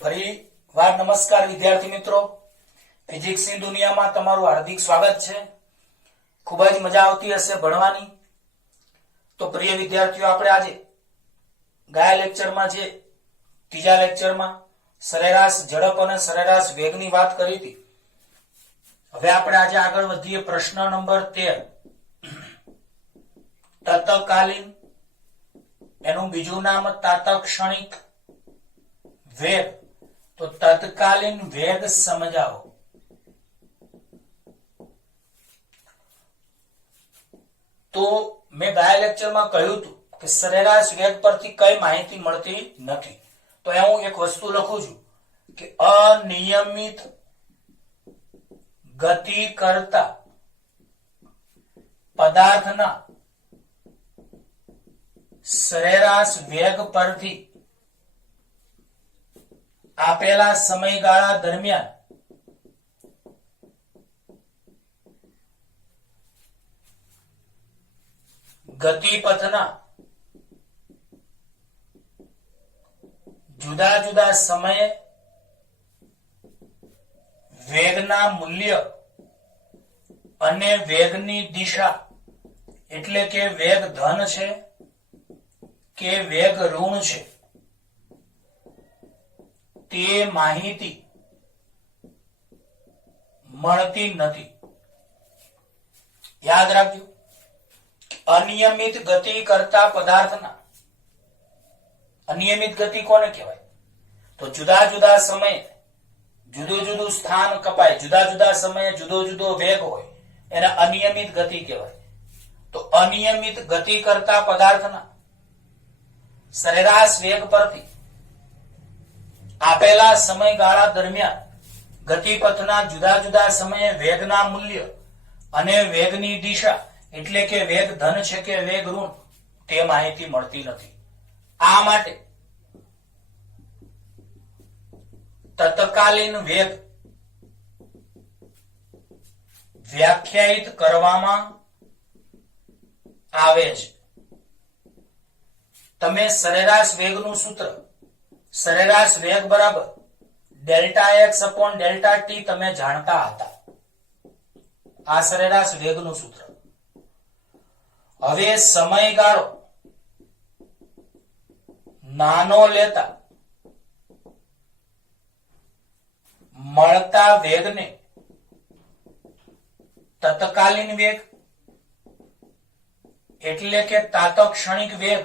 ફરી વાર નમસ્કાર વિદ્યાર્થી મિત્રો, ફિઝિક્સની દુનિયામાં તમારું હાર્દિક સ્વાગત છે। ખૂબ જ મજા આવતી હશે ભણવાની। તો પ્રિય વિદ્યાર્થીઓ, આપણે આજે ગયા લેક્ચરમાં જે ત્રીજા લેક્ચરમાં સરેરાશ ઝડપ અને સરેરાશ વેગની વાત કરી હતી, હવે આપણે આજે આગળ વધીએ। પ્રશ્ન નંબર 13, તત્કાલીન, એનું બીજું નામ તાત્ક્ષણિક વેગ। તો તત્કાલીન વેગ સમજાવો। તો મેં ગયા લેક્ચરમાં કહ્યું હતું કે સરેરાશ વેગ પરથી કઈ માહિતી મળતી નથી, તો હું એક વસ્તુ લખું છું કે અનિયમિત ગતિ કરતા પદાર્થના સરેરાશ વેગ પરથી આપેલા સમયગાળા દરમિયાન ગતિપથના જુદા જુદા સમયે વેગના મૂલ્ય અને વેગની દિશા, એટલે કે વેગ ધન છે કે વેગ ઋણ છે, તે માહિતી મળતી નથી। યાદ રાખજો, અનિયમિત ગતિ કરતા પદાર્થના, અનિયમિત ગતિ કોને કહેવાય? તો જુદા જુદા સમયે જુદું જુદું સ્થાન કપાય, જુદા જુદા સમયે જુદો જુદો વેગ હોય, એને અનિયમિત ગતિ કહેવાય। તો અનિયમિત ગતિ કરતા પદાર્થના સરેરાશ વેગ પરથી આપેલા સમયગાળા દરમિયાન ગતિપથના જુદા જુદા સમયે વેગના મૂલ્ય અને વેગની દિશા, એટલે કે વેગ ધન છે કે વેગ ઋણ, તે માહિતી મળતી નથી। આ માટે તત્કાલીન વેગ વ્યાખ્યાયિત કરવામાં આવે છે। તમે સરેરાશ વેગનું સૂત્ર, સરેરાશ વેગ બરાબર delta x upon delta T તમે જાણતા હતા। આ સરેરાશ વેગનું સૂત્ર। હવે સમયગાળો નાનો લેતા મળતા વેગને તત્કાલીન વેગ, એટલે કે તાત્ક્ષણિક વેગ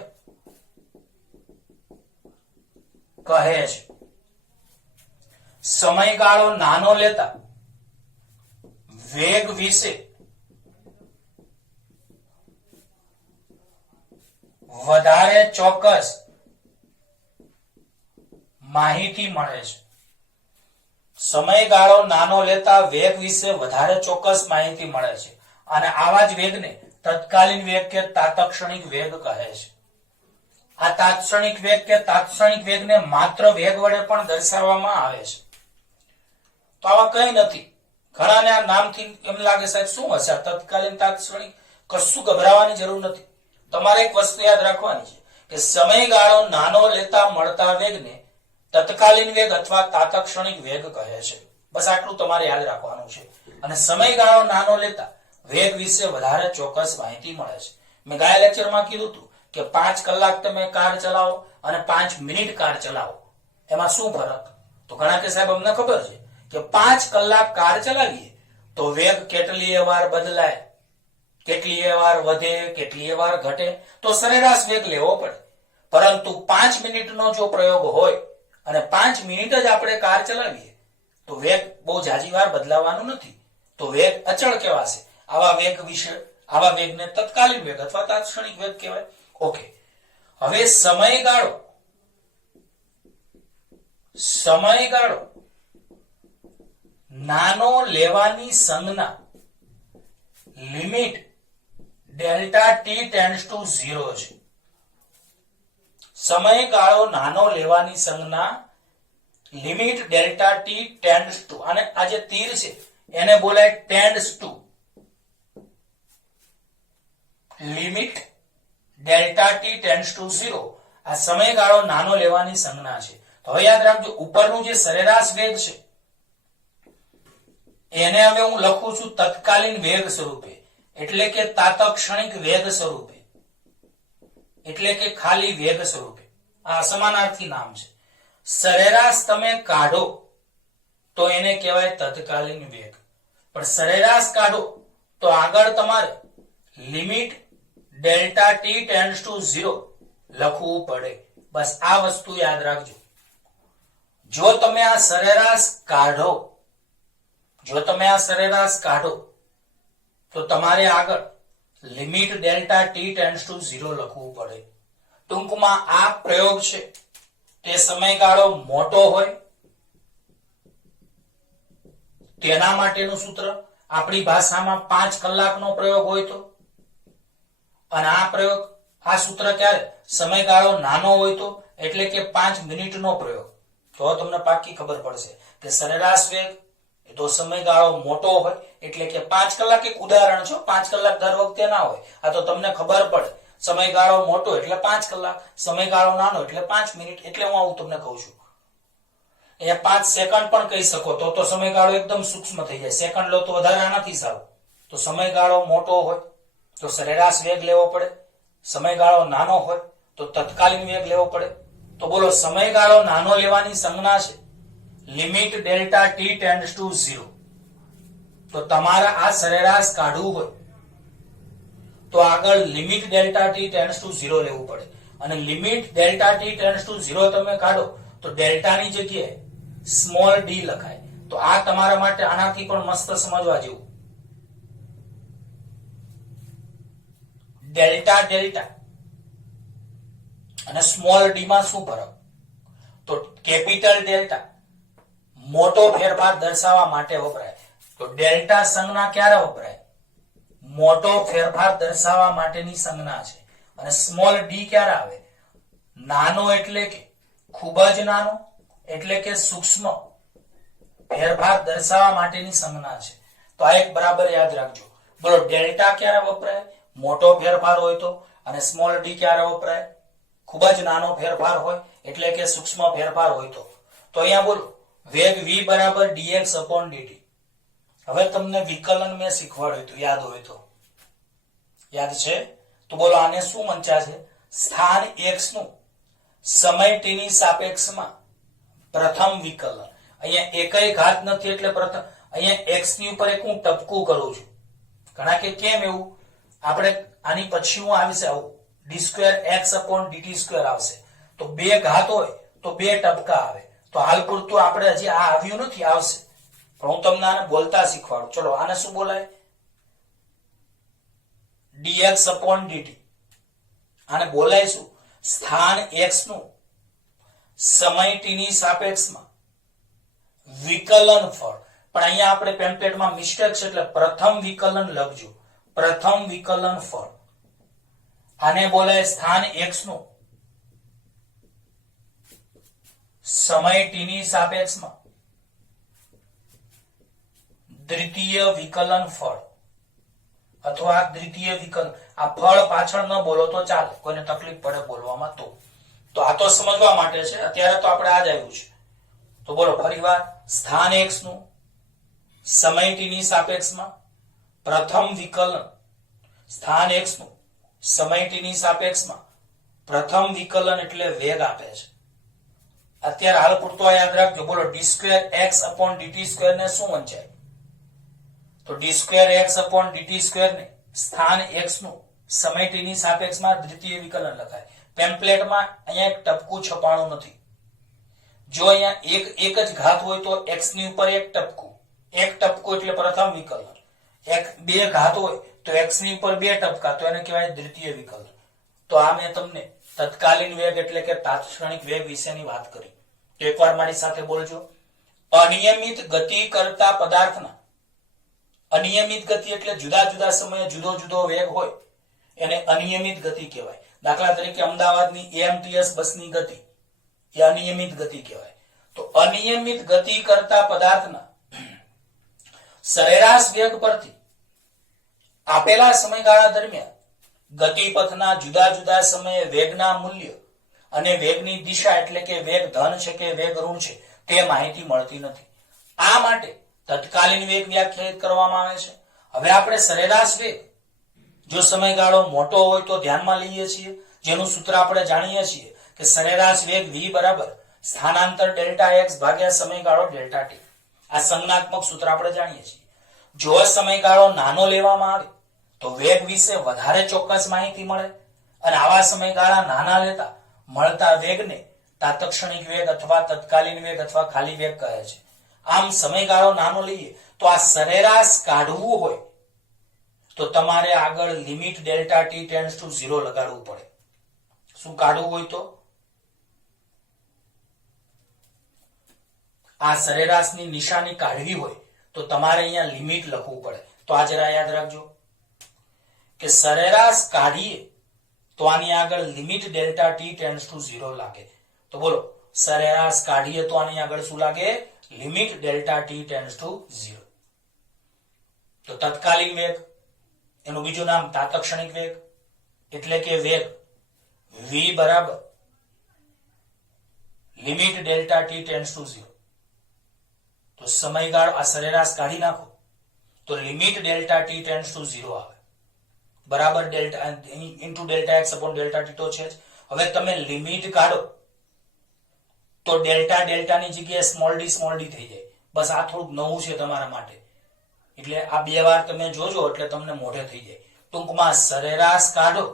કહે છે। સમયગાળો નાનો લેતા વેગ વિશે વધારે ચોક્કસ માહિતી મળે છે। સમયગાળો નાનો લેતા વેગ વિશે વધારે ચોક્કસ માહિતી મળે છે, અને આવા જ વેગને તત્કાલીન વેગ કે તાત્ક્ષણિક વેગ કહે છે। આ તાત્ક્ષણિક વેગ કે તાત્ક્ષણિક વેગને માત્ર વેગ વડે પણ દર્શાવવામાં આવે છે। તો આવા કઈ નથી। ઘણાને આ નામથી એમ લાગે સાહેબ શું હશે આ તત્કાલીન તાત્ક્ષણિક? કશું ગભરાવાની જરૂર નથી। તમારે એક વસ્તુ યાદ રાખવાની છે કે સમયગાળો નાનો લેતા મળતા વેગને તત્કાલીન વેગ અથવા તાત્ક્ષણિક વેગ કહે છે। બસ આટલું તમારે યાદ રાખવાનું છે। અને સમયગાળો નાનો લેતા વેગ વિશે વધારે ચોક્કસ માહિતી મળે છે। મેં ગયા લેક્ચરમાં કીધું હતું કે 5 કલાક તમે કાર ચલાવો અને 5 મિનિટ કાર ચલાવો, એમાં શું ફરક? તો ઘણા કે સાહેબ અમને ખબર છે કે 5 કલાક કાર ચલાવીએ તો વેગ કેટલીય વાર બદલાય, કેટલીય વાર વધે, કેટલીય વાર ઘટે, તો સરેરાશ વેગ લેવો પડે। પરંતુ 5 મિનિટનો જો પ્રયોગ હોય અને 5 મિનિટ જ આપણે કાર ચલાવીએ તો વેગ બહુ જાજી વાર બદલાવાનું નથી, તો વેગ અચળ કહેવાશે। આવા વેગ વિશે, આવા વેગને તત્કાલીન વેગ અથવા તાત્ક્ષણિક વેગ કહેવાય। ઓકે, હવે સમયગાળો નાનો લેવાની સંજ્ઞા limit delta T tends to 0 છે। સમયગાળો નાનો લેવાની સંજ્ઞા limit delta T tends two, અને આ જે તીર છે એને બોલાય tends to, limit delta T tends to 0 આ સમયગાળો નાનો લેવાની સંજ્ઞા છે। તો હવે યાદ રાખજો, ઉપરનું જે સરેરાશ વેગ છે એને હવે હું લખું છું તત્કાલીન વેગ સ્વરૂપે, એટલે કે તાતક્ષણિક વેગ સ્વરૂપે, એટલે કે ખાલી વેગ સ્વરૂપે. આ સમાનાર્થી નામ છે. સરેરાશ તમે કાઢો તો એને કહેવાય તત્કાલીન વેગ, પણ સરેરાશ કાઢો તો આગળ તમારે limit delta T tends to 0 લખવું પડે. બસ આ વસ્તુ યાદ રાખજો. જો તમે આ સરેરાશ કાઢો, તો તમારે આગળ limit delta T tends to 0 લખવું પડે. ટૂંકમાં આ પ્રયોગ છે તે સમયગાળો મોટો હોય તેના માટેનું સૂત્ર, આપણી ભાષામાં 5 કલાકનો પ્રયોગ હોય તો, અને આ સૂત્ર ક્યારે સમયગાળો નાનો હોય તો, એટલે કે 5 મિનિટનો પ્રયોગ. તો તમને પાક્કી ખબર પડશે કે સરેરાશ વેગ એ તો સમયગાળો મોટો હોય એટલે કે 5 કલાક. એક ઉદાહરણ છે, 5 કલાક દર વખતે ના હોય. આ તો તમને ખબર પડે, સમયગાળો મોટો એટલે 5 કલાક, સમયગાળો નાનો એટલે 5 મિનિટ. એટલે હું આવું તમને કહું છું. અહીંયા 5 સેકન્ડ પણ કહી શકો તો સમયગાળો એકદમ સૂક્ષ્મ થઈ જાય. સેકન્ડ લો તો વધારે આનાથી સારું. તો સમયગાળો મોટો હોય તો સરેરાશ વેગ લેવો પડે, સમયગાળો નાનો હોય તો તત્કાલીન વેગ લેવો પડે. તો બોલો, સમયગાળો નાનો લેવાની સંજ્ઞા છે limit delta T tends to 0. તો તમારા આ સરેરાશ કાઢવું હોય તો આગળ limit delta T tends to 0 લેવું પડે. અને limit delta T tends to 0 તમે કાઢો તો ડેલ્ટાની જગ્યાએ સ્મોલ ડી લખાય. તો આ તમારા માટે આનાથી પણ મસ્ત સમજવા જેવું. ડેલ્ટા અને સ્મોલ ડી માં શું ફરક? તો કેપિટલ ડેલ્ટા મોટો ફેરફાર દર્શાવવા માટે વપરાય. તો ડેલ્ટા સંજ્ઞા ક્યારે વપરાય? મોટો ફેરફાર દર્શાવવા માટેની સંજ્ઞા છે. અને સ્મોલ ડી ક્યારે આવે? નાનો એટલે કે ખૂબ જ નાનો, એટલે કે સૂક્ષ્મ ફેરફાર દર્શાવવા માટેની સંજ્ઞા છે. તો આ એક બરાબર યાદ રાખજો. બોલો, ડેલ્ટા ક્યારે વપરાય? મોટો ફેરફાર હોય તો. અને સ્મોલ ડી ક્યારે વપરાય? ખૂબ જ નાનો ફેરફાર હોય એટલે કે સૂક્ષ્મ ફેરફાર હોય તો. તો અહીંયા બોલો, વેગ v બરાબર dx upon dt. હવે તમને વિકલન મેં શીખવાડ્યું હતું, યાદ હોય તો. યાદ છે? તો બોલો, આને શું વંચ્યા છે? સ્થાન x નું સમય t ની સાપેક્ષમાં પ્રથમ વિકલન. અહીંયા એકય ઘાત નથી એટલે પ્રથમ. અહીંયા x ની ઉપર એક હું ટપકું કરું છું. ઘણા કે કેમ એવું? આપણે આની પછી હું આવીશ આવું d2x/dt² આવશે. તો બે ઘાત હોય તો બે ટપકા આવે. તો હાલ પૂરતું આપણે હજી આ આવ્યું નથી, આવશે. પણ હું તમને આને બોલતા શીખવાડું. ચલો, આને શું બોલાય? dx/dt. આને બોલાય શું? સ્થાન x નું સમય t ની સાપેક્ષમાં વિકલન ફળ. પણ અહીંયા આપણે પેમ્પલેટમાં મિસ્ટેક છે એટલે પ્રથમ વિકલન લખજો. પ્રથમ વિકલન ફળ. આને બોલાય સ્થાન x નું સમય t ની સાપેક્ષમાં દ્વિતીય વિકલન ફળ અથવા દ્વિતીય વિકલન. આ ફળ પાછળ ન બોલો તો ચાલે, કોઈને તકલીફ પડે બોલવામાં તો આ તો સમજવા માટે છે. અત્યારે તો આપણે આ જ આવ્યું છે. તો બોલો ફરીવાર, સ્થાન x નું સમય t ની સાપેક્ષમાં પ્રથમ વિકલન. સ્થાન x નું સમય t ની સાપેક્ષમાં પ્રથમ વિકલન એટલે વેગ આપે છે. અત્યારે હાલ પૂરતો યાદ રાખજો. બોલો, d2x/dt² ને શું વંચાય? તો d2x/dt² ને સ્થાન x નું સમય t ની સાપેક્ષમાં દ્વિતીય વિકલન લખાય. પેમ્પલેટમાં અહીંયા એક ટપકું છપાણું નથી. જો અહીંયા એક જ ઘાત હોય તો x ની ઉપર એક ટપકું એટલે પ્રથમ વિકલન. બે ઘાત હોય તો x ની ઉપર બે ટપકા, તો એને કહેવાય દ્વિતીય વિકલન. તો આ મેં તમને તત્કાલીન વેગ એટલે કે તાત્ક્ષણિક વેગ વિશેની વાત કરી. તો એકવાર મારી સાથે બોલજો. અનિયમિત ગતિ કરતા પદાર્થના, અનિયમિત ગતિ એટલે જુદા જુદા સમયે જુદો જુદો વેગ હોય એને અનિયમિત ગતિ કહેવાય. દાખલા તરીકે અમદાવાદની AMTS બસની ગતિ એ અનિયમિત ગતિ કહેવાય. તો અનિયમિત ગતિ કરતા પદાર્થના સરેરાશ વેગ પરથી આપેલા સમયગાળા દરમિયાન ગતિપથના જુદા જુદા સમયે વેગના મૂલ્ય અને વેગની દિશા એટલે કે વેગ ધન છે કે વેગ ઋણ છે તે માહિતી મળતી નથી. આ માટે તત્કાલીન વેગ વ્યાખ્યાયિત કરવામાં આવે છે. હવે આપણે સરેરાશ વેગ જો સમયગાળો મોટો હોય તો ધ્યાનમાં લઈએ છીએ, જેનું સૂત્ર આપણે જાણીએ છીએ કે સરેરાશ વેગ v બરાબર સ્થાનાંતર ડેલ્ટા એક્સ ભાગ્યા સમયગાળો ડેલ્ટા ટી. આ સંજ્ઞાત્મક સૂત્ર આપણે જાણીએ છીએ. જો સમયગાળો નાનો લેવામાં આવે તો વેગ વિશે વધારે ચોક્કસ માહિતી મળે અને આવા સમયગાળા નાના લેતા મળતા વેગને તાત્ક્ષણિક વેગ અથવા તત્કાલીન વેગ અથવા ખાલી વેગ કહે છે. આમ સમયગાળો નાનો લઈએ તો આ સરેરાશ કાઢવું હોય તો તમારે આગળ limit delta T tends to 0 લગાડવું પડે. શું કાઢવું હોય તો આ સરેરાશની નિશાની કાઢવી હોય તો તમારે અહીંયા લિમિટ લખવું પડે. તો આ જરા યાદ રાખજો કે સરેરાશ કાઢીએ તો આની આગળ limit delta T tends to 0 લાગે. તો બોલો સરેરાશ કાઢીએ તો આની આગળ શું લાગે? Limit delta T tends to 0. તો તત્કાલીન વેગ એનું બીજું નામ તાત્ક્ષણિક વેગ એટલે કે વેગ v બરાબર limit delta T tends to 0. તો સમયગાળો આ સરેરાશ કાઢી નાખો તો limit delta T tends to 0 આવે બરાબર delta into delta x upon delta T તો છે જ. હવે તમે લિમિટ કાઢો તો ડેલ્ટા ડેલ્ટાની જગ્યાએ સ્મોલ ડી થઈ જાય. બસ આ થોડુંક નવું છે તમારા માટે, એટલે આ બે વાર તમે જોજો એટલે તમને મોઢે થઈ જાય. ટૂંકમાં સરેરાશ કાઢો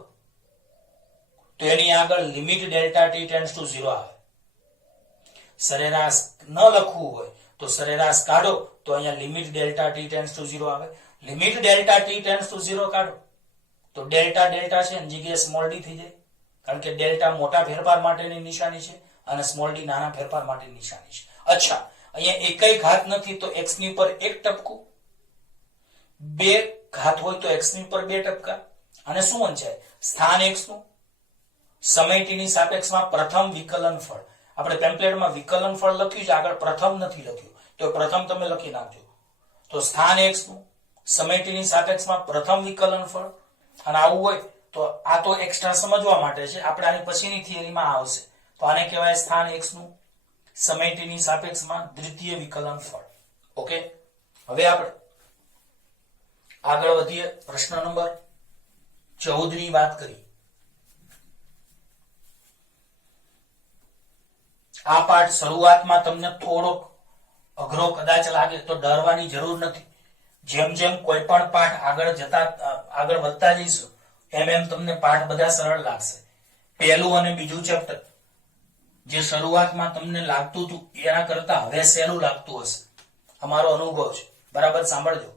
તો એની આગળ limit delta T tends to 0 આવે. સરેરાશ ન લખવું હોય તો સરેરાશ કાઢો તો અહીંયા limit delta T tends to 0 આવે. Limit delta T tends to 0 કાઢો તો ડેલ્ટા ડેલ્ટા છે એની જગ્યાએ સ્મોલ ડી થઈ જાય, કારણ કે ડેલ્ટા મોટા ફેરફાર માટેની નિશાની છે અને સ્મોલ ડી નાના ફેરફાર માટેની નિશાની છે. અચ્છા, અહીંયા એકય ઘાત નથી તો x ની ઉપર એક ટપકું, બે ઘાત હોય તો x ની ઉપર બે ટપકા. અને શું વંચાય? સ્થાન x નું, સમય t ની સાપેક્ષમાં પ્રથમ વિકલન ફળ. આપણે પેમ્પલેટમાં વિકલન ફળ લખ્યું છે, આગળ પ્રથમ નથી લખ્યું, તો પ્રથમ તમે લખી નાખજો. તો સ્થાન x નું, સમય t ની સાપેક્ષમાં પ્રથમ વિકલન ફળ. અને આવું હોય તો આ તો એક્સ્ટ્રા સમજવા માટે છે, આપણે આની પછીની થિયરીમાં આવશે. તો આને કહેવાય સ્થાન x નું, સમય t ની સાપેક્ષમાં દ્વિતીય વિકલન ફળ. ઓકે, હવે આપણે આગળ વધીએ. પ્રશ્ન નંબર 14 ની વાત કરી. આ પાઠ શરૂઆતમાં તમને થોડોક અઘરો કદાચ લાગે તો ડરવાની જરૂર નથી. જેમ જેમ કોઈ પણ પાઠ આગળ વધતા જઈશું એમ તમને પાઠ બધા સરળ લાગશે. પહેલું અને બીજું ચેપ્ટર જે શરૂઆતમાં તમને લાગતું હતું એના કરતા હવે સહેલું લાગતું હશે, અમારો અનુભવ છે. બરાબર સાંભળજો.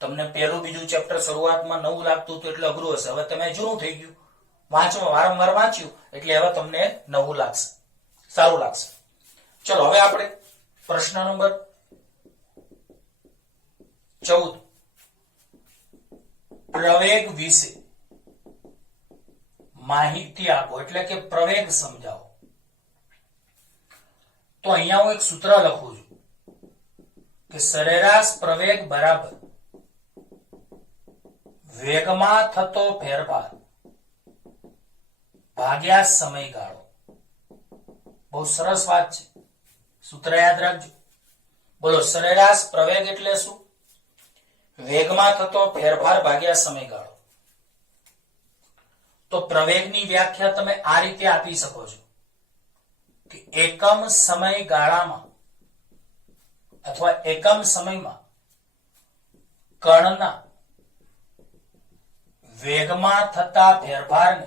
તમને પહેલું બીજું ચેપ્ટર શરૂઆતમાં નવું લાગતું હતું એટલે અઘરું હશે. હવે તમે જૂનું થઈ ગયું, વારંવાર વાંચ્યું એટલે હવે તમને નવું લાગશે, સારું લાગશે. ચલો હવે આપણે પ્રશ્ન નંબર 14 પ્રવેગ વિશે માહિતી આપો એટલે કે પ્રવેગ સમજાવો. તો અહીંયા હું એક સૂત્ર લખું છું કે સરેરાશ પ્રવેગ બરાબર વેગમાં થતો ફેરફાર ભાગ્યા સમયગાળો. બહુ સરસ વાત છે, સૂત્ર યાદ રાખજો. બોલો, સરેરાશ પ્રવેગ એટલે શું? વેગમાં થતો ફેરફાર ભાગ્યા સમયગાળો. તો પ્રવેગની વ્યાખ્યા તમે આ રીતે આપી શકો છો કે એકમ સમયગાળામાં અથવા એકમ સમયમાં કણના વેગમાં થતા ફેરફારને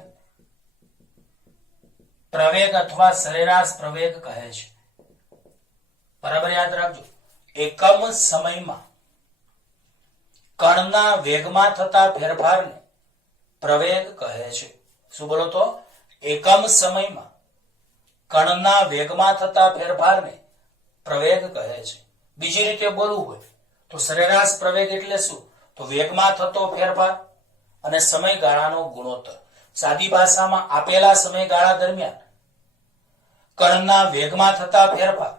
પ્રવેગ અથવા સરેરાશ પ્રવેગ કહે છે. બરાબર યાદ રાખજો. એકમ સમયમાં કણના વેગમાં થતા ફેરફારને પ્રવેગ કહે છે. શું બોલો? તો એકમ સમયમાં કણના વેગમાં થતા ફેરફારને પ્રવેગ કહે છે. બીજી રીતે બોલવું હોય તો સરેરાશ પ્રવેગ એટલે શું? તો વેગમાં થતો ફેરફાર અને સમયગાળાનો ગુણોત્તર. સાદી ભાષામાં આપેલા સમયગાળા દરમિયાન કણના વેગમાં થતા ફેરફાર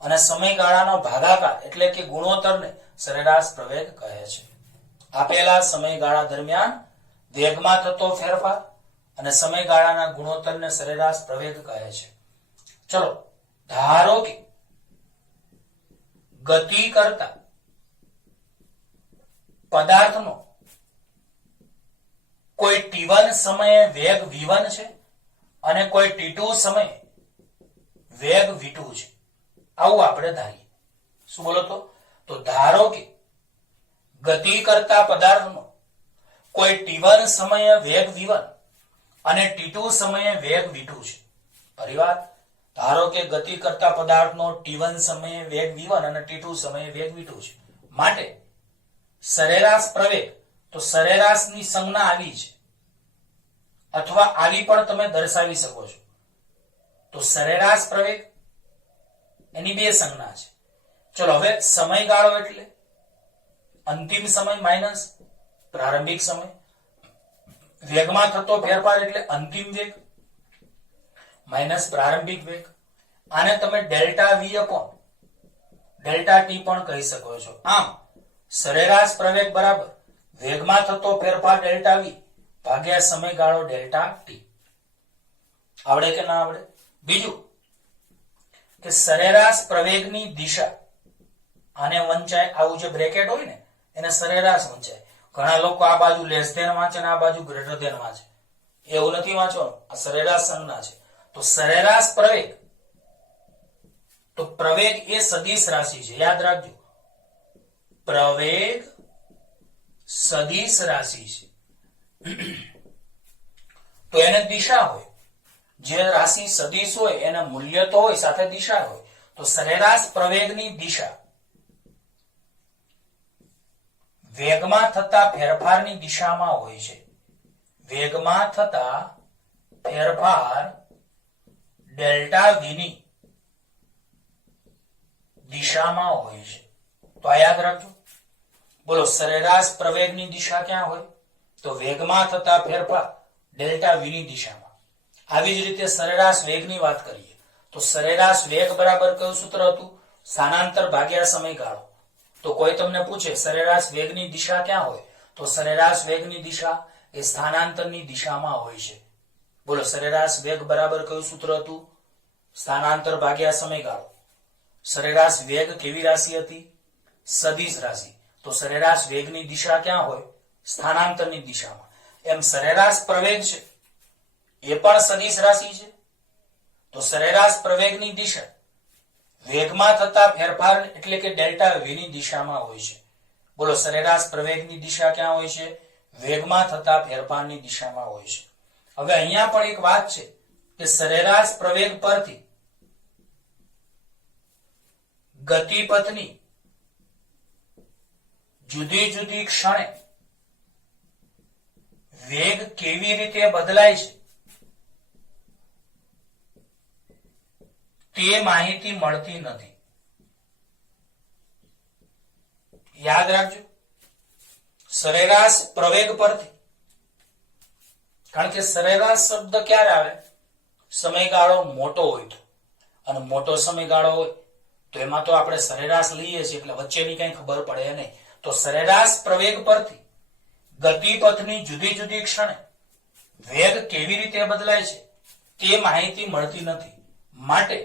અને સમયગાળાનો ભાગાકાર એટલે કે ગુણોત્તરને સરેરાશ પ્રવેગ કહે છે. આપેલા સમયગાળા દરમિયાન વેગમાં થતો ફેરફાર અને સમયગાળાના ગુણોત્તરને સરેરાશ પ્રવેગ કહે છે. ચલો, ધારો કે ગતિ કરતા પદાર્થનો કોઈ t1 સમયે વેગ v1 છે અને કોઈ t2 સમયે વેગ v2 છે. આવું આપણે ધારીએ. શું બોલો તો ધારો કે ગતિ કરતા પદાર્થનો કોઈ t1 સમયે વેગ v1 અને t2 સમયે વેગ v2 છે. ફરીવાર, ધારો કે ગતિ કરતા પદાર્થનો t1 સમયે વેગ v1 અને t2 સમયે વેગ v2 છે. માટે સરેરાશ પ્રવેગ, તો સરેરાશની સંજ્ઞા આવી છે અથવા આવી પણ તમે દર્શાવી શકો છો. તો સરેરાશ પ્રવેગ એની બે સંજ્ઞા છે. ચલો, હવે સમયગાળો એટલે અંતિમ સમય માઇનસ પ્રારંભિક સમય. વેગમાં થતો ફેરફાર એટલે અંતિમ વેગ માઇનસ પ્રારંભિક વેગ. આને તમે delta V upon delta T પણ કહી શકો છો. આમ સરેરાશ પ્રવેગ બરાબર વેગમાં થતો ફેરફાર ડેલ્ટા વી ભાગ્યા સમયગાળો ડેલ્ટા ટી. આવડે કે ના આવડે? બીજું કે સરેરાશ પ્રવેગની દિશા, આને વંચાય, આવું જે બ્રેકેટ હોય ને એને સરેરાશ વંચાય. ઘણા લોકો આ બાજુ લેસ ધેન વાંચે ને આ બાજુ ગ્રેટર ધેન વાંચે. એવું નથી વાંચવાનું, આ સરેરાશ સંજ્ઞા છે. તો સરેરાશ પ્રવેગ, તો પ્રવેગ એ સદિશ રાશિ છે, યાદ રાખજો. પ્રવેગ સદિશ રાશિ છે. તો એને દિશા હોય. જે રાશિ સદિશ હોય એના મૂલ્ય તો હોય, સાથે દિશા હોય. તો સરેરાશ પ્રવેગની દિશા વેગમાં થતા ફેરફારની દિશામાં હોય છે. વેગમાં થતા ફેરફાર ડેલ્ટા વી ની દિશામાં હોય છે. તો આ યાદ રાખજો. બોલો, સરેરાશ પ્રવેગની દિશા ક્યાં હોય? તો વેગમાં થતા ફેરફાર ડેલ્ટા વી ની દિશામાં. આવી જ રીતે સરેરાશ વેગની વાત કરીએ તો સરેરાશ વેગ બરાબર કયું સૂત્ર હતું? સ્થાનાંતર ભાગ્યા સમયગાળો. તો કોઈ તમને પૂછે સરેરાશ વેગની દિશા ક્યાં હોય, તો સરેરાશ વેગની દિશા એ સ્થાનાંતરની દિશામાં હોય છે. બોલો, સરેરાશ વેગ બરાબર કયું સૂત્ર હતું? સ્થાનાંતર ભાગ્યા સમયગાળો. સરેરાશ વેગ કેવી રાશિ હતી? સદિશ રાશિ. તો સરેરાશ વેગની દિશા ક્યાં હોય? સ્થાનાંતરની દિશામાં. એમ સરેરાશ પ્રવેગ છે એ પણ સદિશ રાશિ છે. તો સરેરાશ પ્રવેગની દિશા વેગમાં થતા ફેરફાર એટલે કે ડેલ્ટા વી ની દિશામાં હોય છે. બોલો, સરેરાશ પ્રવેગની દિશા ક્યાં હોય છે? વેગમાં થતા ફેરફારની દિશામાં હોય છે. હવે અહીંયા પણ એક વાત છે કે સરેરાશ પ્રવેગ પરથી ગતિપથની જુદી જુદી ક્ષણે વેગ કેવી રીતે બદલાય છે તે માહિતી મળતી નથી. યાદ રાખજો, સરેરાશ પ્રવેગ પરથી. કારણ કે સરેરાશ શબ્દ ક્યારે આવે? સમયગાળો મોટો હોય તો. અને મોટો સમયગાળો હોય તો એમાં તો આપણે સરેરાશ લઈએ છીએ એટલે વચ્ચેની કઈ ખબર પડે નહીં. તો સરેરાશ પ્રવેગ પરથી ગતિપથની જુદી જુદી ક્ષણે વેગ કેવી રીતે બદલાય છે તે માહિતી મળતી નથી. માટે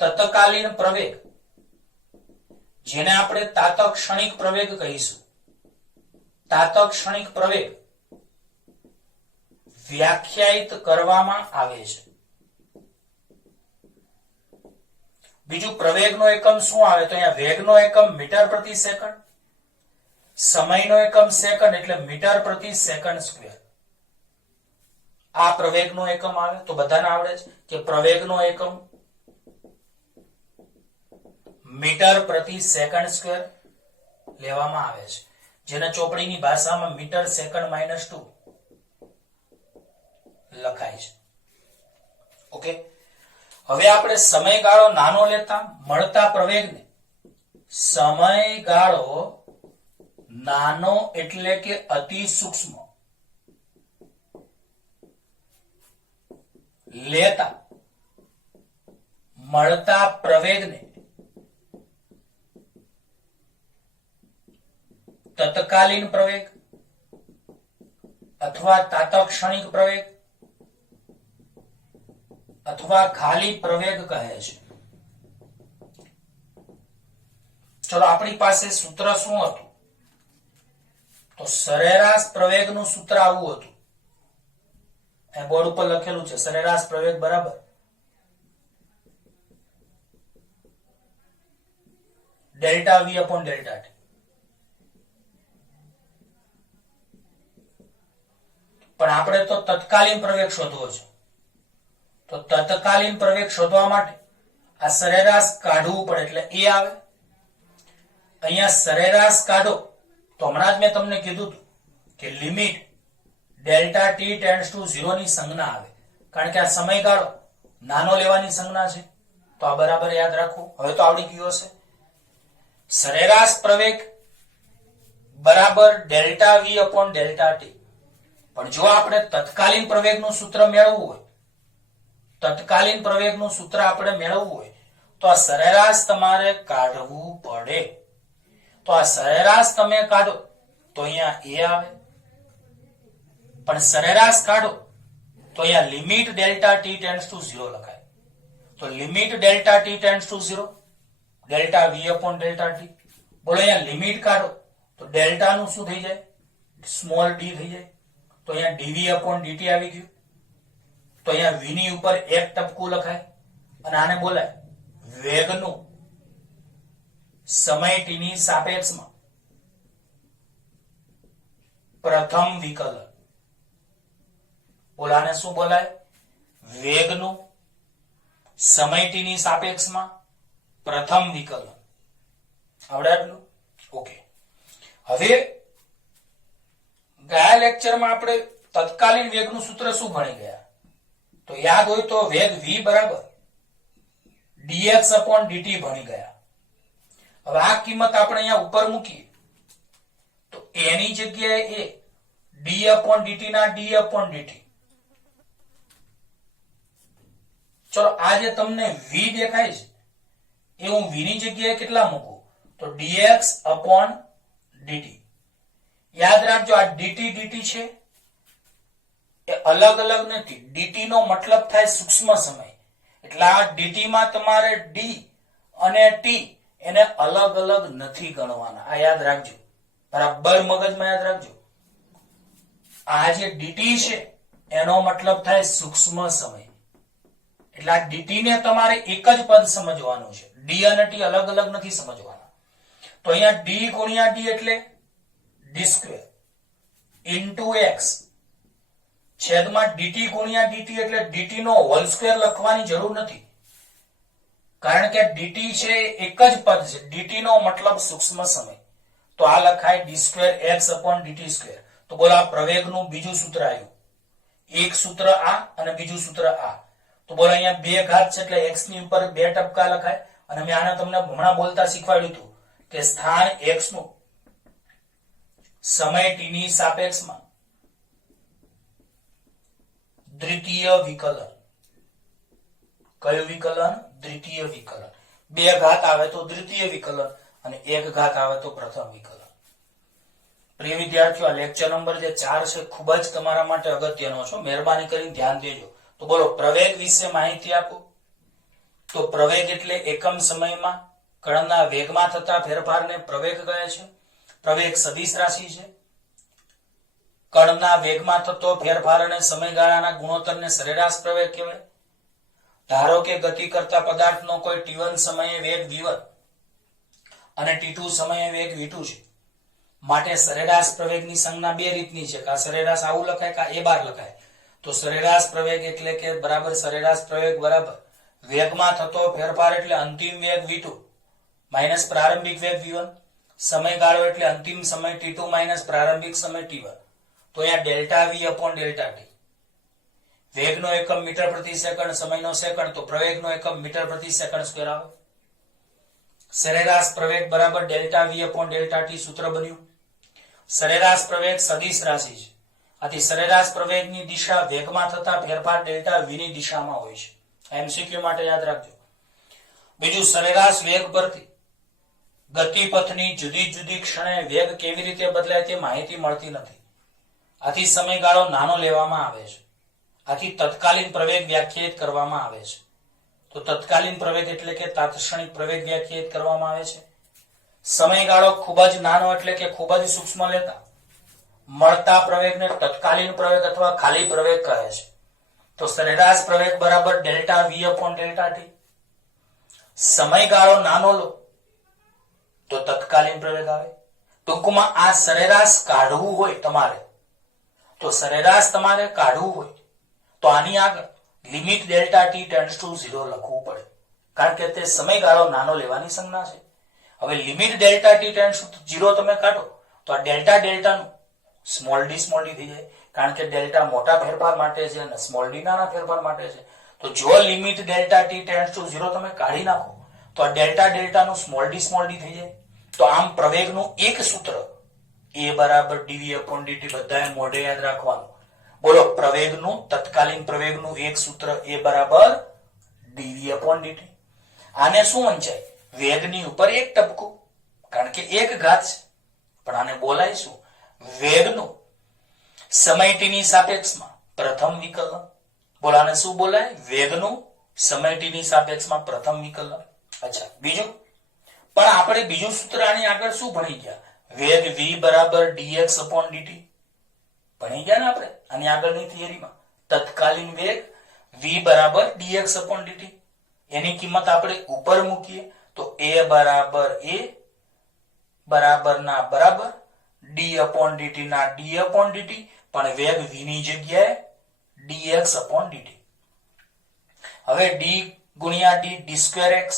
તત્કાલીન પ્રવેગ, જેને આપણે તાતક્ષણિક પ્રવેગ કહીશું, તાતક્ષણિક પ્રવેગ વ્યાખ્યાયિત કરવામાં આવે છે. બીજું, પ્રવેગનો એકમ શું આવે? તો અહીંયા વેગનો એકમ મીટર પ્રતિ સેકન્ડ, સમયનો એકમ સેકન્ડ એટલે મીટર પ્રતિ સેકન્ડ સ્ક્વેર. આ પ્રવેગનો એકમ આવે. તો બધાને આવડે છે કે પ્રવેગનો એકમ મીટર પ્રતિ સેકન્ડ સ્ક્વેર લેવામાં આવે છે, જેને ચોપડીની ભાષામાં મીટર સેકન્ડ -2 લખાય છે. ઓકે, હવે આપણે સમયગાળો નાનો લેતા મળતા પ્રવેગને સમયગાળો નાનો એટલે કે અતિ સૂક્ષ્મ લેતા મળતા પ્રવેગને તત્કાલીન પ્રવેગ અથવા તાતક્ષણિક પ્રવેગ અથવા ખાલી પ્રવેગ કહે છે. ચલો આપણી પાસે સૂત્ર શું હતું? તો સરેરાશ પ્રવેગનું સૂત્ર આવું હતું. એ બોર્ડ ઉપર લખેલું છે, સરેરાશ પ્રવેગ બરાબર delta V upon delta T. પણ આપણે તો તત્કાલીન પ્રવેગ શોધવો છે. તો તત્કાલીન પ્રવેગ શોધવા માટે આ સરેરાશ કાઢવું પડે, એટલે એ આવે. અહીંયા સરેરાશ કાઢો તો હમણાં જ મેં તમને કીધું હતું કે limit delta T tends to 0 ની સંજ્ઞા આવે, કારણ કે આ સમયગાળો નાનો લેવાની સંજ્ઞા છે. તો આ બરાબર યાદ રાખવું. હવે તો આવડી ગયું હશે. સરેરાશ પ્રવેગ બરાબર delta V upon delta T. પણ જો આપણે તત્કાલીન પ્રવેગનું સૂત્ર મેળવવું હોય, તત્કાલીન પ્રવેગનું સૂત્ર આપણે મેળવવું હોય તો આ સરેરાશ તમારે કાઢવું પડે. તો આ સરેરાશ તમે કાઢો તો અહીંયા એ આવે, પણ સરેરાશ કાઢો તો અહીંયા limit delta T tends to 0 લખાય. તો limit delta T tends to 0 delta V upon delta T. બોલો અહીંયા લિમિટ કાઢો તો ડેલ્ટા નું શું થઈ જાય? સ્મોલ ડી થઈ જાય. તો અહીંયા ડીવી અપોન ડીટી આવી ગયું. તો અહીંયા વી ની ઉપર એક ટપકું લખાય અને આને બોલાય વેગનું સમય ટી ની સાપેક્ષમાં પ્રથમ વિકલન. બોલાને શું બોલાય? વેગનું સમય ટી ની સાપેક્ષમાં પ્રથમ વિકલન. આવડે આટલું? ઓકે. હવે ગયા લેક્ચરમાં આપણે તત્કાલીન વેગનું સૂત્ર શું ભણી ગયા? તો યાદ હોય તો વેગ v બરાબર dx અપોન dt ભણી ગયા. હવે આ કિંમત આપણે અહીંયા ઉપર મૂકીએ તો એની જગ્યાએ એ d અપોન dt ના d અપોન dt. ચલો આ જે તમને v દેખાય છે એ હું v ની જગ્યાએ કેટલા મૂકું? તો dx અપોન dt. યાદ રાખજો આ dt dt છે એ અલગ અલગ નથી. dt નો મતલબ થાય સૂક્ષ્મ સમય. એટલે આ dt માં તમારે d અને t એને અલગ અલગ નથી ગણવાના. આ યાદ રાખજો, બરાબર મગજમાં યાદ રાખજો. આ જે dt છે એનો મતલબ થાય સૂક્ષ્મ સમય. એટલે આ dt ને તમારે એક જ પદ સમજવાનું છે. d અને t અલગ અલગ નથી સમજવાના. તો અહીંયા d ગુણ્યા d એટલે d સ્ક્વેર ઇન્ટુ x છેદમાં dt ગુણ્યા dt એટલે dt નો હોલ સ્ક્વેર લખવાની જરૂર નથી, કારણ કે dt છે એક જ પદ છે. dt નો મતલબ સૂક્ષ્મ સમય. તો આ લખાય d square x upon dt square. તો બોલો આ પ્રવેગનું બીજું સૂત્ર આવ્યું. એક સૂત્ર આ અને બીજું સૂત્ર આ. તો બોલો અહીંયા બે ઘાત છે એટલે x ની ઉપર બે ટપકા લખાય. અને મેં આને તમને હમણાં બોલતા શીખવાડ્યું હતું કે સ્થાન x નું સમય t ની સાપેક્ષમાં દ્વિતીય વિકલન. કયું વિકલન? દ્વિતીય વિકલન. બે ઘાત આવે તો દ્વિતીય વિકલન અને એક ઘાત આવે તો પ્રથમ વિકલન. પ્રિય વિદ્યાર્થીઓ, આ લેક્ચર નંબર જે 4 છે ખૂબ જ તમારા માટે અગત્યનો છે. મહેરબાની કરીને ધ્યાન દેજો. તો બોલો પ્રવેગ વિશે માહિતી આપો. તો પ્રવેગ એટલે એકમ સમયમાં કણના વેગમાં થતા ફેરફારને પ્રવેગ કહે છે. પ્રવેગ સદિશ રાશિ છે. કણના વેગમાં થતો ફેરફાર અને સમયગાળાના ગુણોત્તરને સરેરાશ પ્રવેગ કહેવાય. ધારો કે ગતિ કરતા પદાર્થનો કોઈ t1 સમયે વેગ v1 અને t2 સમયે વેગ v2 છે. માટે સરેરાશ પ્રવેગની સંજ્ઞા બે રીતની છે. કા સરેરાશ આવું લખાય કા એ બાર લખાય. તો સરેરાશ પ્રવેગ એટલે કે બરાબર સરેરાશ પ્રવેગ બરાબર વેગમાં થતો ફેરફાર એટલે અંતિમ વેગ v2 માઇનસ પ્રારંભિક વેગ v1. સમયગાળો એટલે અંતિમ સમય t2 માઇનસ પ્રારંભિક સમય t1. તો અહીંયા delta v upon delta t. વેગનો એકમ મીટર પ્રતિ સેકન્ડ, સમયનો સેકન્ડ, તો પ્રવેગનો એકમ મીટર પ્રતિ સેકન્ડ સ્ક્વેર આવે. સરેરાશ પ્રવેગ બરાબર delta v upon delta t સૂત્ર બન્યું. સરેરાશ પ્રવેગ સદિશ રાશિ છે. આથી સરેરાશ પ્રવેગની દિશા વેગમાં થતા ફેરફાર ડેલ્ટા v ની દિશામાં હોય છે. એમસીક્યુ માટે યાદ રાખજો. બીજું, સરેરાશ વેગ પરથી ગતિપથની જુદી જુદી ક્ષણે વેગ કેવી રીતે બદલાય તે માહિતી મળતી નથી. આથી સમયગાળો નાનો લેવામાં આવે છે. આથી તત્કાલીન પ્રવેગ વ્યાખ્યાયિત કરવામાં આવે છે. તો તત્કાલીન પ્રવેગ એટલે કે તાત્ક્ષણિક પ્રવેગ વ્યાખ્યાયિત કરવામાં આવે છે. સમયગાળો ખૂબ જ નાનો એટલે કે ખૂબ જ સૂક્ષ્મ લેતા મળતા પ્રવેગને તત્કાલીન પ્રવેગ અથવા ખાલી પ્રવેગ કહે છે. તો સરેરાશ પ્રવેગ બરાબર delta V upon delta T. સમયગાળો નાનો લો તો તત્કાલીન પ્રવેગ આવે. ટૂંકમાં આ સરેરાશ કાઢવું હોય તમારે, તો સરેરાશ તમારે કાઢવું હોય તો આની આગળ limit delta T tends to 0 લખવું પડે, કારણ કે તે સમયગાળો નાનો લેવાની સંજ્ઞા છે. હવે limit delta T tends to 0 તમે કાઢો તો આ ડેલ્ટા ડેલ્ટાનું સ્મોલ ડી થઈ જાય, કારણ કે ડેલ્ટા મોટા ફેરફાર માટે છે અને સ્મોલ ડી નાના ફેરફાર માટે છે. તો જો limit delta T tends to 0 તમે કાઢી નાખો તો આ ડેલ્ટા ડેલ્ટાનું સ્મોલ ડી થઈ જાય. તો આમ પ્રવેગનું એક સૂત્ર એ બરાબર ડીવી અપોન ડીટી બધાએ મોઢે યાદ રાખવાનું. બોલો, પ્રવેગનું તત્કાલીન પ્રવેગનું એક સૂત્ર એ બરાબર ડીવી અપોન ડીટી. આને શું વંચાય? વેગની ઉપર એક ટપકું, કારણ કે એક ઘાત છે, પણ આને બોલાય શું? વેગનું સમય ટીની સાપેક્ષમાં પ્રથમ વિકલન. બોલો, આને શું બોલાય? વેગનું સમય ટીની સાપેક્ષમાં પ્રથમ વિકલન. અચ્છા, બીજું પણ આપણે બીજું સૂત્ર આની આગળ શું ભણી ગયા? વેગ v બરાબર dx અપોન dt ભણી ગયા ને આપણે આની આગળની થિયરીમાં. તત્કાલીન વેગ v બરાબર dx અપોન dt, એની કિંમત આપણે ઉપર મૂકીએ તો a બરાબર ના બરાબર d અપોન dt ના d અપોન dt, પણ વેગ v ની જગ્યાએ dx અપોન dt. હવે d ગુણ્યા d d square x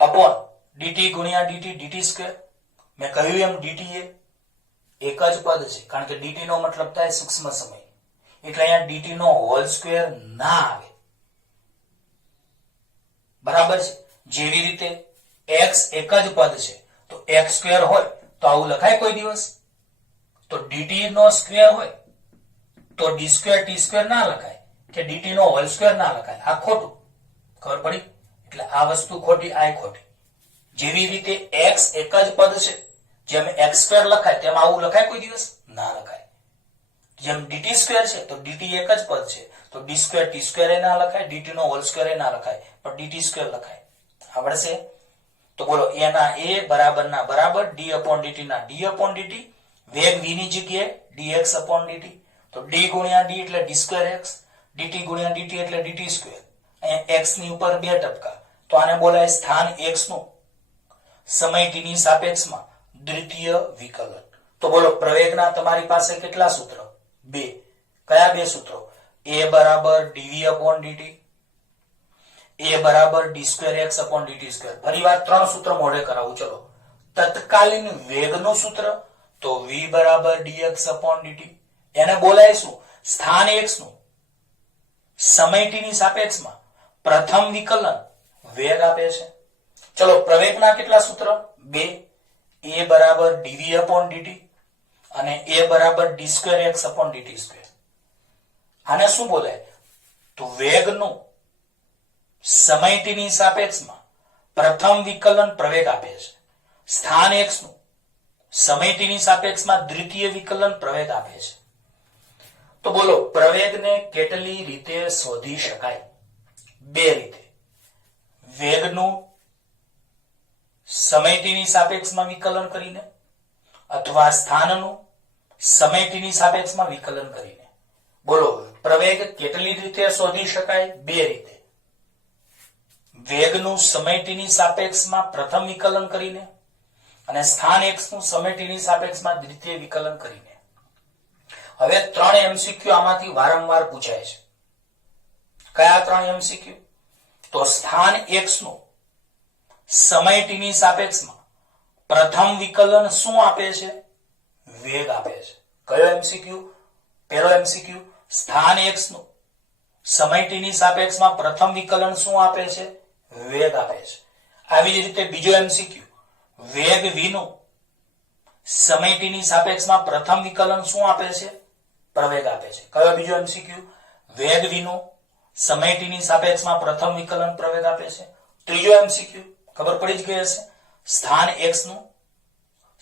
upon dt ગુણ્યા dt dt સ્ક્વેર. મેં કહ્યું એમ dt એ એક જ પદ છે, કારણ કે dt નો મતલબ થાય સૂક્ષ્મ સમય, એટલે અહીંયા dt નો હોલ સ્ક્વેર ના આવે. બરાબર છે? જેવી રીતે x એક જ પદ છે તો x સ્ક્વેર હોય તો આવું લખાય કોઈ દિવસ? તો dt નો સ્ક્વેર હોય તો d સ્ક્વેર t સ્ક્વેર ના લખાય, કે dt નો હોલ સ્ક્વેર ના લખાય. આ ખોટું. ખબર પડી? એટલે આ વસ્તુ ખોટી, આ ખોટી. જેવી રીતે x એક જ પદ છે, જેમ x સ્ક્વેર લખાય તેમ આવું લખાય કોઈ દિવસ? ના લખાય. જેમ dt સ્ક્વેર છે તો dt એક જ પદ છે તો d સ્ક્વેર t સ્ક્વેર એ ના લખાય, dt નો હોલ સ્ક્વેર એ ના લખાય, પણ dt સ્ક્વેર લખાય. આવડશે? તો બોલો, a ના a બરાબર ના બરાબર d અપોન dt ના d અપોન dt, વેગ v ની જગ્યાએ dx અપોન dt. તો d ગુણ્યા d એટલે d સ્ક્વેર x, dt ગુણ્યા dt એટલે dt સ્ક્વેર. અહીંયા x ની ઉપર બે ટપકા, તો આને બોલાય સ્થાન x નું સમય t ની સાપેક્ષમાં દ્વિતીય વિકલન. તો બોલો, પ્રવેગના તમારી પાસે કેટલા સૂત્ર? બે. કયા બે સૂત્રો? a બરાબર dv અપોન dt, a બરાબર d square x upon dt square. ફરીવાર ત્રણ સૂત્ર મોઢે કરાવું. ચલો, તત્કાલીન વેગનું સૂત્ર તો v બરાબર dx અપોન dt, એને બોલાય શું? સ્થાન x નું સમય t ની સાપેક્ષમાં પ્રથમ વિકલન વેગ આપે છે. ચલો, પ્રવેગના કેટલા સૂત્ર? બે. a બરાબર dv અપોન dt અને a બરાબર d square x upon dt square. આને શું બોલાય? તો વેગનું સમય t ની સાપેક્ષમાં પ્રથમ વિકલન પ્રવેગ આપે છે. સ્થાન x નું સમય t ની સાપેક્ષમાં દ્વિતીય વિકલન પ્રવેગ આપે છે. તો બોલો, પ્રવેગને કેટલી રીતે શોધી શકાય? બે રીતે. વેગનું સમય t ની સાપેક્ષમાં વિકલન કરીને અથવા સ્થાનનું સમય t ની સાપેક્ષમાં વિકલન કરીને. બોલો, પ્રવેગ કેટલી રીતે શોધી શકાય? બે રીતે. વેગનું સમય t ની સાપેક્ષમાં પ્રથમ વિકલન કરીને અને સ્થાન x નું સમય t ની સાપેક્ષમાં દ્વિતીય વિકલન કરીને. હવે ત્રણ MCQ આમાંથી વારંવાર પૂછાય છે. કયા ત્રણ MCQ? તો સ્થાન x નું સમય t ની સાપેક્ષમાં પ્રથમ વિકલન શું આપે છે? વેગ આપે છે. કયો MCQ? પહેલો MCQ, સ્થાન x નું સમય t ની સાપેક્ષમાં પ્રથમ વિકલન શું આપે છે? વેગ આપે છે. આવી જ રીતે બીજો MCQ, વેગ v નું સમય t ની સાપેક્ષમાં પ્રથમ વિકલન શું આપે છે? પ્રવેગ આપે છે. કયો બીજો MCQ? વેગ v નું સમય t ની સાપેક્ષમાં પ્રથમ વિકલન પ્રવેગ આપે છે. ત્રીજો MCQ ખબર પડી જ ગઈ હશે, સ્થાન x નું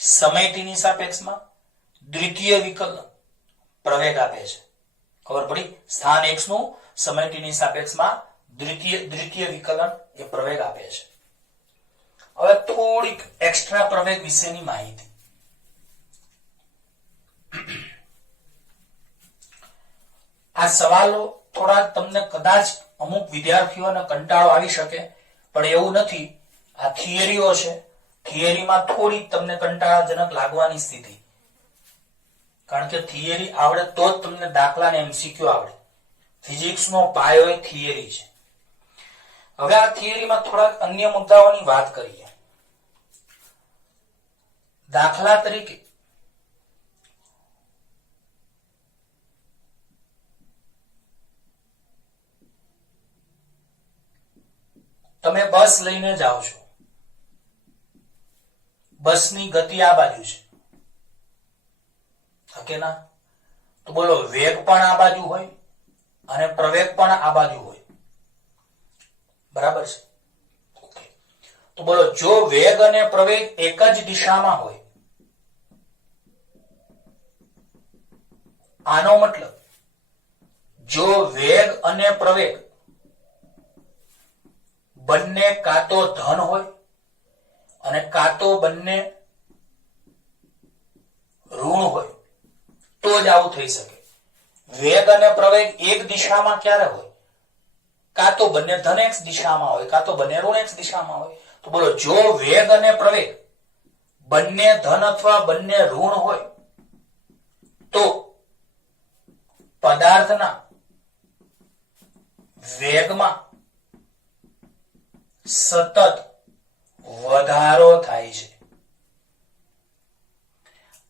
સમય t ની સાપેક્ષમાં દ્વિતીય વિકલન પ્રવેગ આપે છે. ખબર પડી? સ્થાન x નું સમય t ની સાપેક્ષમાં દ્વિતીય વિકલન એ પ્રવેગ આપે છે. હવે થોડીક એક્સ્ટ્રા પ્રવેગ વિશેની માહિતી. આ સવાલો થોડા તમને કદાચ અમુક વિદ્યાર્થીઓને કંટાળો આવી શકે, પણ એવું નથી. આ થિયરીઓ છે, થિયરીમાં થોડી તમને કંટાળાજનક લાગવાની સ્થિતિ, કારણ કે થિયરી આવડે તો જ તમને દાખલા ને એમસીક્યુ આવડે. ફિઝિક્સ નો પાયો એ થિયરી છે. હવે આ થિયરીમાં થોડા અન્ય મુદ્દાઓની વાત કરીએ. દાખલા તરીકે તમે બસ લઈને જાઓ છો, બસની ગતિ આ બાજુ છે, કે ના? તો બોલો, વેગ પણ આ બાજુ હોય અને પ્રવેગ પણ આ બાજુ હોય, બરાબર છે? ઓકે. તો બોલો, જો વેગ અને પ્રવેગ એક જ દિશામાં હોય, આનો મતલબ જો વેગ અને પ્રવેગ બંને કાં તો ધન હોય અને કાં તો બંને ઋણ હોય, તો જ આવું થઈ શકે. વેગ અને પ્રવેગ એક દિશામાં ક્યારે હોય? કાં તો બંને ધન x દિશામાં હોય, કાં તો બંને ઋણ x દિશામાં હોય. તો બોલો, જો વેગ અને પ્રવેગ બંને ધન અથવા બંને ઋણ હોય, તો પદાર્થના વેગમાં સતત વધારો થાય છે.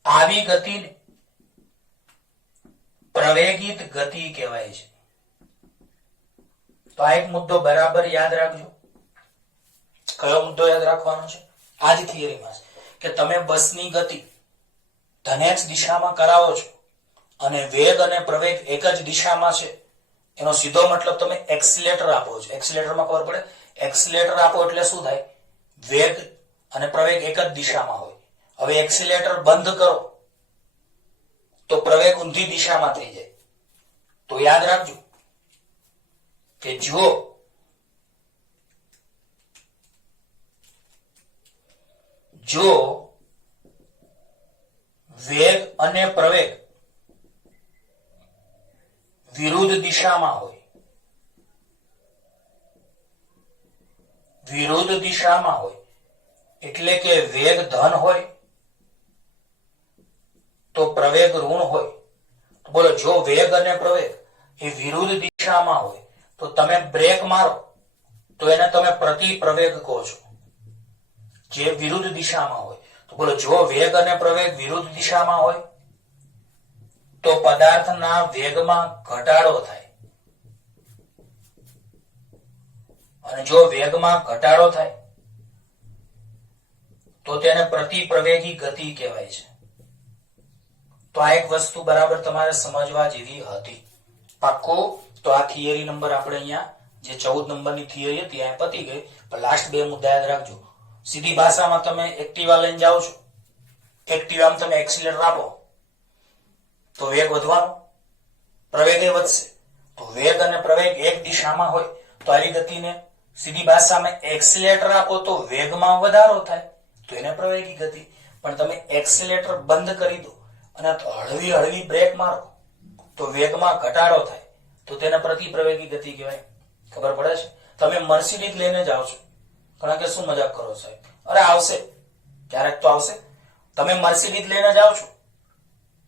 આવી ગતિને પ્રવેગિત ગતિ કહેવાય છે. તો આ એક મુદ્દો બરાબર યાદ રાખજો. કયો મુદ્દો યાદ રાખવાનો છે? આ જ થિયરીમાં કે તમે બસની ગતિ ધન x દિશામાં કરાવો છો અને વેગ અને પ્રવેગ એક જ દિશામાં છે, એનો સીધો મતલબ તમે એક્સિલેટર આપો છો. એક્સિલેટરમાં ખબર પડે, એક્સિલેટર આપો એટલે શું થાય? વેગ અને પ્રવેગ એક જ દિશામાં હોય. હવે એક્સિલેટર બંધ કરો તો પ્રવેગ ઊંધી દિશામાં થઈ જાય. તો યાદ રાખજો કે જો વેગ અને પ્રવેગ વિરુદ્ધ દિશામાં હોય, વિરુદ્ધ દિશામાં હોય એટલે કે વેગ ધન હોય તો પ્રવેગ ઋણ હોય. તો બોલો, જો વેગ અને પ્રવેગ એ વિરુદ્ધ દિશામાં હોય તો તમે બ્રેક મારો તો એને તમે પ્રતિ પ્રવેગ કહો છો, જે વિરુદ્ધ દિશામાં હોય. તો બોલો, જો વેગ અને પ્રવેગ વિરુદ્ધ દિશામાં હોય તો પદાર્થના વેગમાં ઘટાડો થાય, અને જો વેગમાં ઘટાડો થાય તો તેને પ્રતિ પ્રવેગી ગતિ કહેવાય છે. તો આ એક વસ્તુ બરાબર તમારે સમજવા જેવી હતી. પાક્કો? તો આ થિયરી નંબર આપણે અહીંયા જે 14 નંબરની થિયરી હતી આ પતી ગઈ. પણ લાસ્ટ બે મુદ્દા યાદ રાખજો. સીધી ભાષામાં તમે એક્ટિવા લઈને જાઓ છો, એક્ટિવામાં તમે એક્સિલેટર આપો તો વેગ વધવાનો, પ્રવેગ એ વધશે. તો વેગ અને પ્રવેગ એક દિશામાં હોય તો આવી ગતિને સીધી ભાષામાં એક્સિલેટર આપો તો વેગમાં વધારો થાય, તો એને પ્રવેગી ગતિ. પણ તમે એક્સિલેટર બંધ કરી દો અને હળવી હળવી બ્રેક મારો તો વેગમાં ઘટાડો થાય, તો તેને પ્રતિ પ્રવેગી ગતિ કહેવાય. ખબર પડે છે? તમે મર્સિડીઝ લઈને જાઓ છો, કારણ કે શું મજાક કરો સાહેબ? અરે આવશે, ક્યારેક તો આવશે. તમે મર્સિડીઝ લઈને જાઓ છો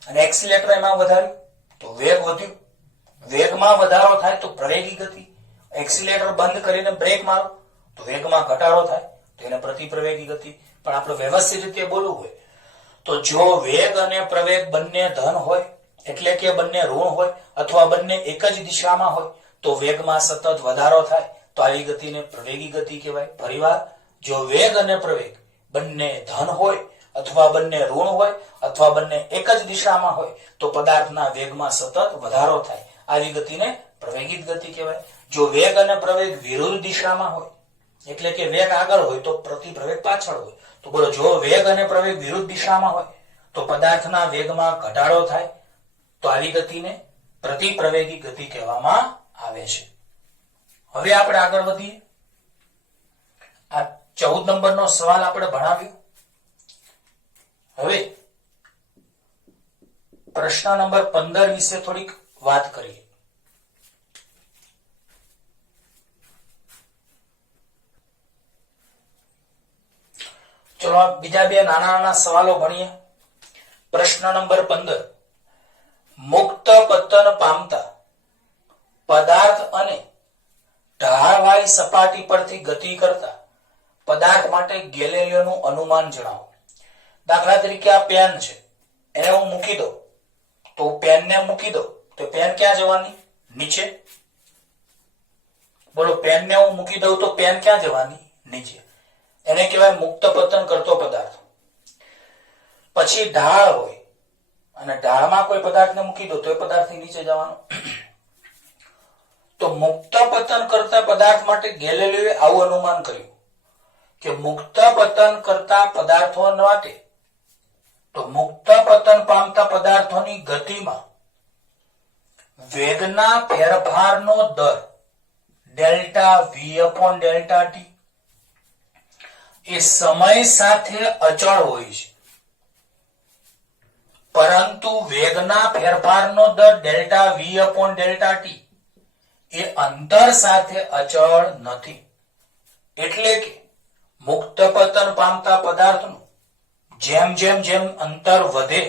અને એક્સિલેટર એમાં વધાર્યું તો વેગ વધ્યું, વેગમાં વધારો થાય તો પ્રવેગી ગતિ. એક્સિલેટર બંધ કરીને બ્રેક મારો તો વેગમાં ઘટાડો થાય, તો એને પ્રતિ પ્રવેગી ગતિ. પણ આપણે વ્યવસ્થિત રીતે બોલવું હોય તો જો વેગ અને પ્રવેગ બંને ધન હોય એટલે કે બંને ઋણ હોય અથવા બંને એક જ દિશામાં હોય તો વેગમાં સતત વધારો થાય, તો આવી ગતિને પ્રવેગી ગતિ કહેવાય. ફરીવાર, જો વેગ અને પ્રવેગ બંને ધન હોય અથવા બંને ઋણ હોય અથવા બંને એક જ દિશામાં હોય તો પદાર્થના વેગમાં સતત વધારો થાય, આવી ગતિને પ્રવેગિત ગતિ કહેવાય. જો વેગ અને પ્રવેગ વિરુદ્ધ દિશામાં હોય એટલે કે વેગ આગળ હોય તો પ્રતિ પ્રવેગ પાછળ હોય. તો બોલો, જો વેગ અને પ્રવેગ વિરુદ્ધ દિશામાં હોય તો પદાર્થના વેગમાં ઘટાડો થાય, તો આવી ગતિને પ્રતિપ્રવેગી ગતિ કહેવામાં આવે છે. હવે આપણે આગળ વધીએ. આ 14 નંબરનો સવાલ આપણે ભણાવ્યો. હવે પ્રશ્ન નંબર 15 વિશે થોડીક વાત કરીએ. ચલો બીજા બે નાના નાના સવાલો ભણીએ. પ્રશ્ન નંબર 15. મુક્ત પતન પામતા પદાર્થ અને ઢાળવાળી સપાટી પરથી ગતિ કરતા પદાર્થ માટે ગેલેલિયોનું અનુમાન જણાવો. દાખલા તરીકે આ પેન છે, એને હું મૂકી દઉં તો પેનને મૂકી દઉં તો પેન ક્યાં જવાની? નીચે. બોલો, પેનને હું મૂકી દઉં તો પેન ક્યાં જવાની? નીચે. એને કહેવાય મુક્ત પતન કરતો પદાર્થ. પછી ઢાળ હોય અને ઢાળમાં કોઈ પદાર્થને મૂકી દો તો એ પદાર્થ નીચે જવાનો. તો મુક્ત પતન કરતા પદાર્થ માટે ગેલેલિયોએ આવું અનુમાન કર્યું કે મુક્ત પતન કરતા પદાર્થો માટે તો મુક્ત પતન પામતા પદાર્થોની ગતિમાં વેગના ફેરફારનો દર delta V upon delta T એ સમય સાથે અચળ હોય છે, પરંતુ વેગના ફેરફારનો દર delta V upon delta T એ અંતર સાથે અચળ નથી. એટલે કે મુક્ત પતન પામતા પદાર્થનું જેમ જેમ જેમ અંતર વધે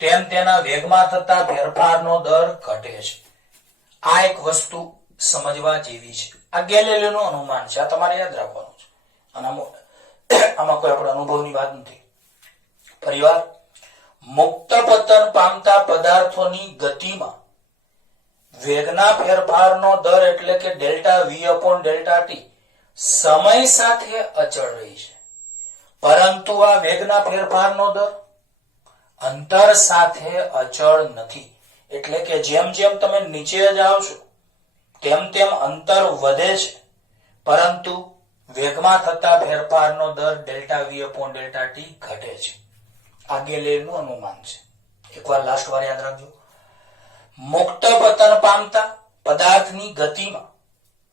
તેમ તેના વેગમાં થતા ફેરફારનો દર ઘટે છે. આ એક વસ્તુ સમજવા જેવી છે. આ ગેલેલિયોનું અનુમાન છે, આ તમારે યાદ રાખવાનું છે. અને આમાં કોઈ આપણે અનુભવની વાત નથી. ફરીવાર, મુક્ત પતન પામતા પદાર્થોની ગતિમાં વેગના ફેરફારનો દર એટલે કે delta V upon delta T સમય સાથે અચળ રહી છે, પરંતુ આ વેગના ફેરફારનો દર અંતર સાથે અચળ નથી. એટલે કે જેમ જેમ તમે નીચે જાઓ છો તેમ તેમ અંતર વધે છે, પરંતુ વેગમાં થતા ફેરફારનો દર delta V upon delta T ઘટે છે. આ ગેલેલિયોનું અનુમાન છે. એકવાર લાસ્ટ વાર યાદ રાખજો. મુક્ત પતન પામતા પદાર્થની ગતિમાં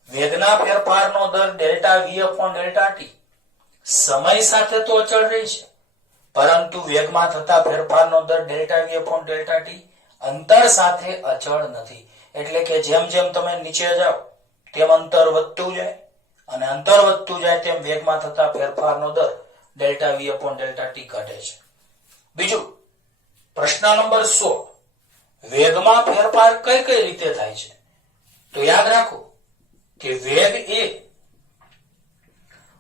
વેગના ફેરફારનો દર delta V upon delta T સમય સાથે તો અચળ રહી છે, પરંતુ વેગમાં થતા ફેરફારનો દર delta V upon delta T અંતર સાથે અચળ નથી. એટલે કે જેમ જેમ તમે નીચે જાઓ તેમ અંતર વધતું જાય, અને અંતર વધતું જાય તેમ વેગમાં થતા ફેરફારનો દર delta V upon delta T ઘટે છે. બીજું, પ્રશ્ન નંબર 16. વેગમાં ફેરફાર કઈ કઈ રીતે થાય છે? તો યાદ રાખો કે વેગ એ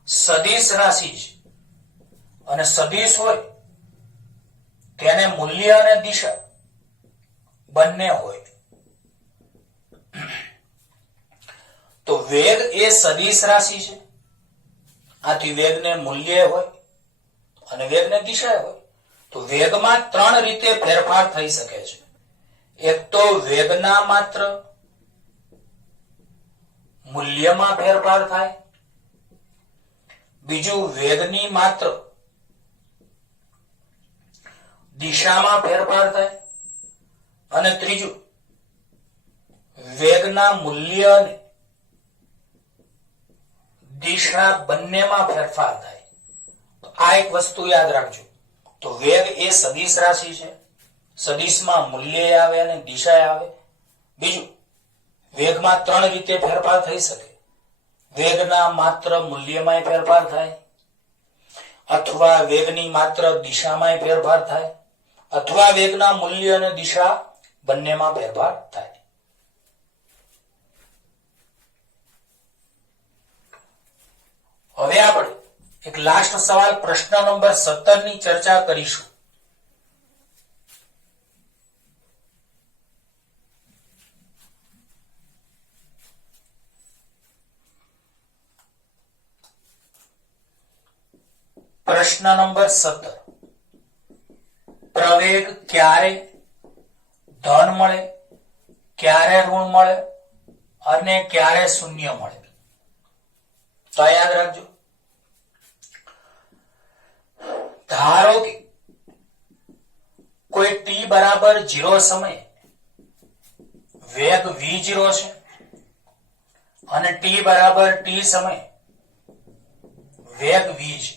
સદિશ રાશિ છે, અને સદિશ હોય તેને મૂલ્ય અને દિશા બંને હોય. તો વેગ એ સદિશ રાશિ છે, આથી વેગને મૂલ્ય હોય અને વેગને દિશા હોય. તો વેગમાં 3 રીતે ફેરફાર થઈ શકે છે. એક તો વેગના માત્ર મૂલ્યમાં ફેરફાર થાય, બીજું વેગની માત્ર દિશામાં ફેરફાર થાય, અને ત્રીજું વેગના મૂલ્ય અને દિશા બંનેમાં ફેરફાર થાય. તો આ એક વસ્તુ યાદ રાખજો. તો વેગ એ સદિશ રાશિ છે, સદિશમાં મૂલ્ય આવે અને દિશા આવે. બીજું, વેગમાં 3 રીતે ફેરફાર થઈ શકે. વેગના માત્ર મૂલ્યમાં ફેરફાર થાય, અથવા વેગની માત્ર દિશામાં ફેરફાર થાય, અથવા વેગના મૂલ્ય અને દિશા બંનેમાં ફેરફાર થાય. હવે આપણે એક લાસ્ટ સવાલ પ્રશ્ન નંબર 17 ની ચર્ચા કરીશું. પ્રશ્ન નંબર 17. પ્રવેગ ક્યારે ધન મળે, ક્યારે ઋણ મળે અને ક્યારે શૂન્ય મળે? તો યાદ રાખજો. ધારો કે કોઈ t બરાબર 0 સમયે વેગ v0 છે અને t બરાબર t સમય વેગ v છે.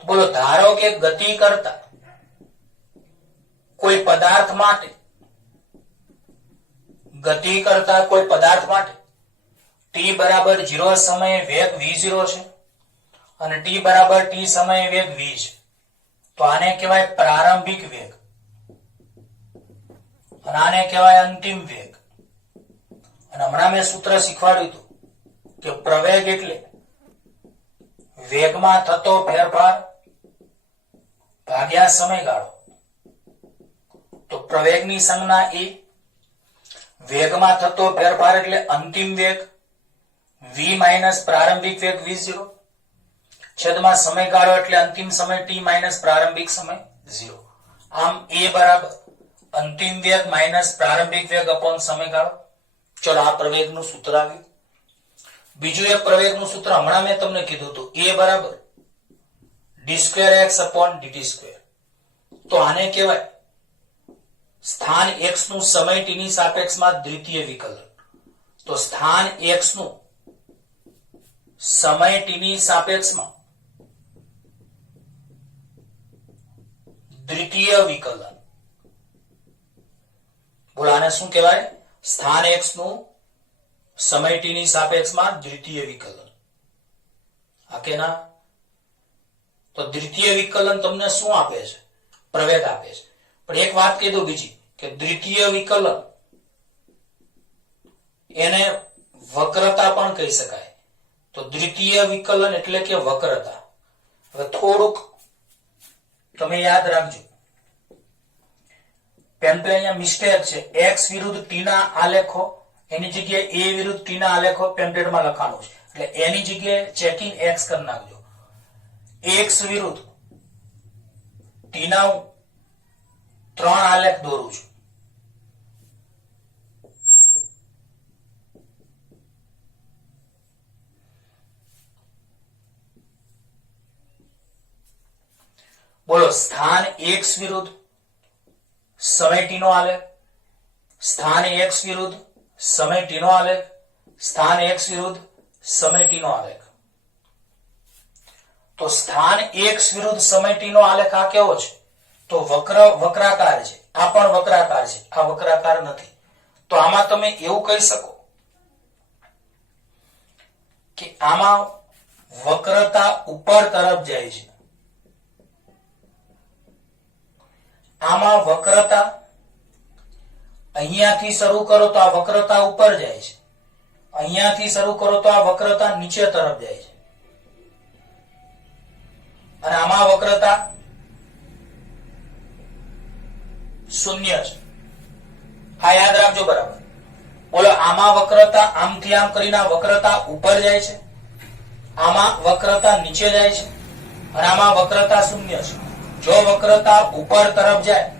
તો બોલો, ધારો કે ગતિ કરતા કોઈ પદાર્થ માટે t બરાબર 0 સમયે વેગ v0 છે અને t બરાબર t સમયે વેગ v છે. તો આને કહેવાય પ્રારંભિક વેગ અને આને કહેવાય અંતિમ વેગ. અને હમણાં મેં સૂત્ર શીખવાડ્યું હતું કે પ્રવેગ એટલે વેગમાં થતો ફેરફાર ભાગ્યા સમયગાળો. તો પ્રવેગની સંજ્ઞા એ, વેગમાં થતો ફેરફાર એટલે અંતિમ વેગ v માઇનસ પ્રારંભિક વેગ v0 છેદમાં સમયગાળો એટલે અંતિમ સમય t માઇનસ પ્રારંભિક સમય 0. આમ a બરાબર અંતિમ વેગ માઇનસ પ્રારંભિક વેગ અપોન સમયગાળો. ચલો, આ પ્રવેગનું સૂત્ર આવ્યું. બીજું એક પ્રવેગનું સૂત્ર હમણાં મેં તમને કીધું હતું, a બરાબર d2x અપોન dt2. તો આને કહેવાય સ્થાન x નું સમય t ની સાપેક્ષમાં દ્વિતીય વિકલન. તો સ્થાન x નું સમય t ની સાપેક્ષમાં દ્વિતીય વિકલન. બોલો, આને શું કહેવાય? સ્થાન x નું સમય t ની સાપેક્ષમાં દ્વિતીય વિકલન. આ કે ના? તો દ્વિતીય વિકલન તમને શું આપે છે? પ્રવેગ આપે છે. પણ એક વાત કહી દઉં બીજી, કે દ્વિતીય વિકલન એને વક્રતા પણ કહી શકાય. તો દ્વિતીય વિકલન એટલે કે વક્રતા. હવે થોડુંક તમે યાદ રાખજો, પેમ્પલે અહીંયા મિસ્ટેક છે. x વિરુદ્ધ t ના આલેખો એની જગ્યાએ a વિરુદ્ધ t ના આલેખો પેમ્પલેટમાં લખાણું છે, એટલે એની જગ્યાએ ચેકિંગ x કરી નાખજો. x વિરુદ્ધ t ના 3 આલેખ દોરું છું. બોલો, સ્થાન x વિરુદ્ધ સમય t નો આલેખ, સ્થાન x વિરુદ્ધ સમય t નો આલેખ, સ્થાન x વિરુદ્ધ સમય t નો આલેખ. તો સ્થાન x વિરુદ્ધ સમય t નો આલેખ આ કેવો છે? તો વક્રાકાર છે. આ પણ વક્રાકાર છે, આ વક્રાકાર નથી. તો આમાં તમે એવું કહી શકો કે આમાં વક્રતા ઉપર તરફ જાય છે. આમાં વક્રતા અહીંયાથી શરૂ કરો તો આ વક્રતા ઉપર જાય છે, અહીંયાથી શરૂ કરો તો આ વક્રતા નીચે તરફ જાય છે, અને આમાં વક્રતા શૂન્ય છે. હા, યાદ રાખજો બરાબર. બોલો, આમાં વક્રતા આમથી આમ કરીને વક્રતા ઉપર જાય છે, આમાં વક્રતા નીચે જાય છે, અને આમાં વક્રતા શૂન્ય છે. જો વક્રતા ઉપર તરફ જાય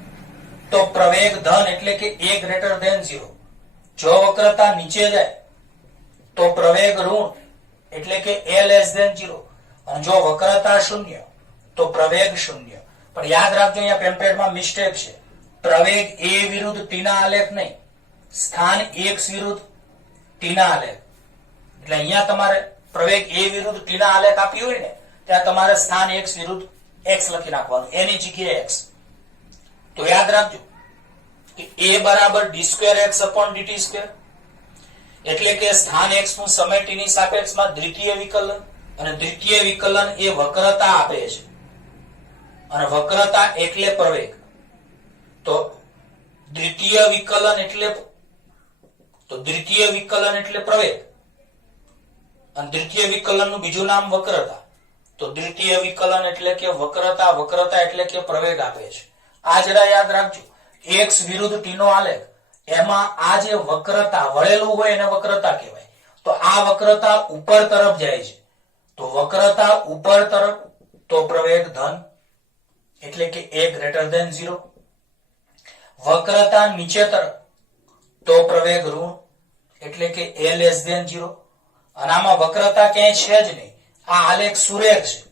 તો પ્રવેગ ધન એટલે કે a ગ્રેટર ધેન 0. જો વક્રતા નીચે જાય તો પ્રવેગ ઋણ એટલે કે a લેસ ધેન 0. અને જો વક્રતા શૂન્ય તો પ્રવેગ શૂન્ય. પણ યાદ રાખજો, અહીંયા પેમ્પલેટમાં મિસ્ટેક છે. પ્રવેગ a વિરુદ્ધ t ના આલેખ નહીં, સ્થાન x વિરુદ્ધ t ના આલેખ. એટલે અહીંયા તમારે પ્રવેગ a વિરુદ્ધ t ના આલેખ આપ્યું હોય ને, ત્યાં તમારે સ્થાન x વિરુદ્ધ x લખી નાખવાનું, એની જગ્યાએ x. તો યાદ રાખજો કે a બરાબર d2x અપોન dt2. એટલે કે સ્થાન x નું સમય t ની સાપેક્ષમાં દ્વિતીય વિકલન, અને દ્વિતીય વિકલન એ વક્રતા આપે છે, અને વક્રતા એટલે પ્રવેગ. તો દ્વિતીય વિકલન એટલે પ્રવેગ, અને દ્વિતીય વિકલનનું બીજું નામ વક્રતા. તો દ્વિતીય વિકલન એટલે કે વક્રતા, વક્રતા એટલે કે પ્રવેગ આપે છે. આ જરા યાદ રાખજો. x વિરુદ્ધ t નો આલેખ, એમાં આ જે વક્રતા વળેલું હોય એને વક્રતા કહેવાય. તો આ વક્રતા ઉપર તરફ જાય છે, તો વક્રતા ઉપર તરફ તો પ્રવેગ ધન એટલે કે a ગ્રેટર ધેન 0. વક્રતા નીચે તરફ તો પ્રવેગ ઋણ એટલે કે a લેસ ધેન 0. અને આમાં વક્રતા ક્યાંય છે જ નહીં. આ આલેખ સુરેખ છે,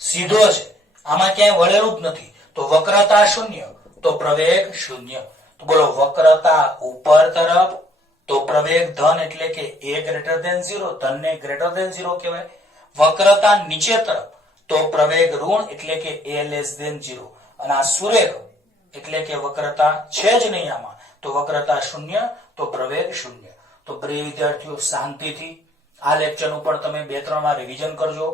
સીધો છે, આમાં ક્યાંય વળેલું જ નથી. તો વક્રતા શૂન્ય તો પ્રવેગ શૂન્ય. તો બોલો વક્રતા ઉપર તરફ તો પ્રવેગ ધન એટલે કે a ગ્રેટર ધેન 0, ધનને ગ્રેટર ધેન 0 કહેવાય. વક્રતા નીચે તરફ તો પ્રવેગ ઋણ એટલે કે a લેસ ધેન 0, અને આ સુરેખ એટલે કે વક્રતા છે જ નહીં આમાં, તો વક્રતા શૂન્ય તો પ્રવેગ શૂન્ય. તો પ્રિય વિદ્યાર્થીઓ, શાંતિથી આ લેક્ચરનું પણ તમે 2-3 વાર રિવિઝન કરજો.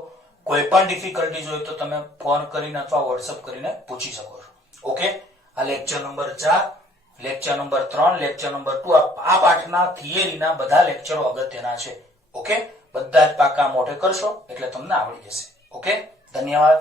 કોઈ પણ ડિફિકલ્ટીઝ હોય તો તમે ફોન કરીને અથવા વોટ્સઅપ કરીને પૂછી શકો છો. ઓકે, આ lecture number 4, lecture number 3, lecture number 2, આ પાઠના થિયરીના બધા લેક્ચરો અગત્યના છે. ઓકે, બધા જ પાકા મોઢે કરશો એટલે તમને આવડી જશે. ઓકે, ધન્યવાદ.